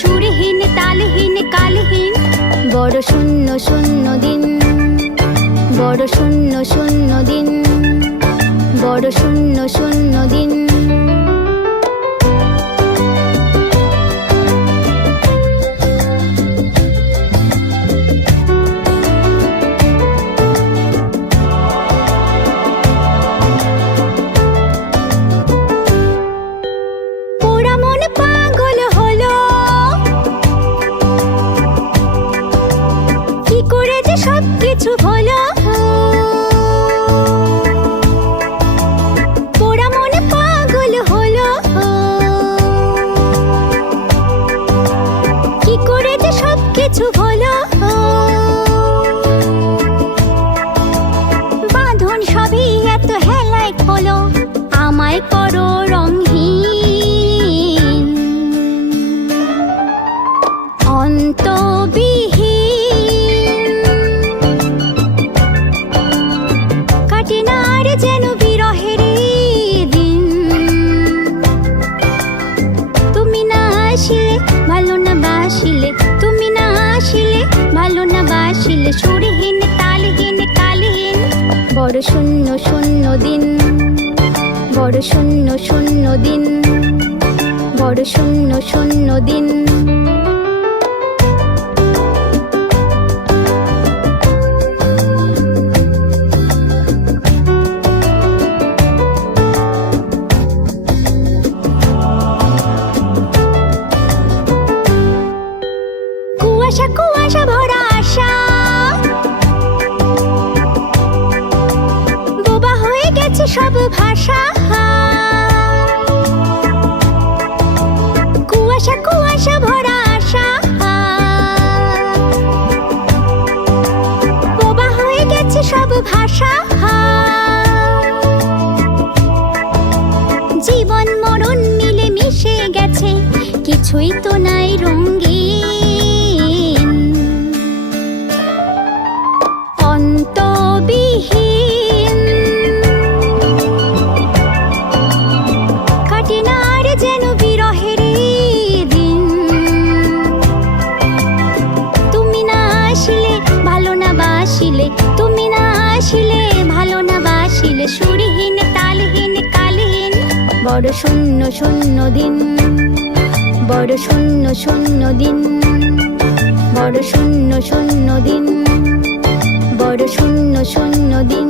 সুরহীন তালহীন কালহীন, বড় শূন্য শূন্য দিন, বড় শূন্য শূন্য দিন, বড় শূন্য শূন্য দিন। পোড়া মন পাগল হলো, কি করে যে সবকিছু হলো। পোড়া মন পাগল হলো, কি করে যে সবকিছু হলো। বাঁধন সবই এত হেলায় হলো, আমায় করো রংহীন, অন্তবিহীন। কাটে না আর যেন বিরহের দিন, তুমি না আসিলে ভালো না বাসিলে, তুমি না আসিলে ভালো না বাসিলে। সুরহীন তালহীন কালহীন, বড় শূন্য শূন্য দিন, বড় শূন্য শূন্য দিন, বড় শূন্য শূন্য দিন। কুয়াশা কুয়াশা ভরা আশা, বোবা হয়ে গেছে সব ভাষা। কুয়াশা কুয়াশা ভরা আশা, বোবা হয়ে গেছে সব ভাষা। জীবন মরণ মিলে মিশে গেছে, কিছুই তো নাই রঙিন, অন্তবিহীন। কাটে না আর যেন বিরহের দিন, তুমি না আসিলে ভালো না বাসিলে, তুমি না আসিলে ভালো না বাসিলে। সুরহীন তালহীন কালহীন, বড় শূন্য শূন্য দিন, বড় শূন্য শূন্য দিন, বড় শূন্য শূন্য দিন, বড় শূন্য শূন্য দিন।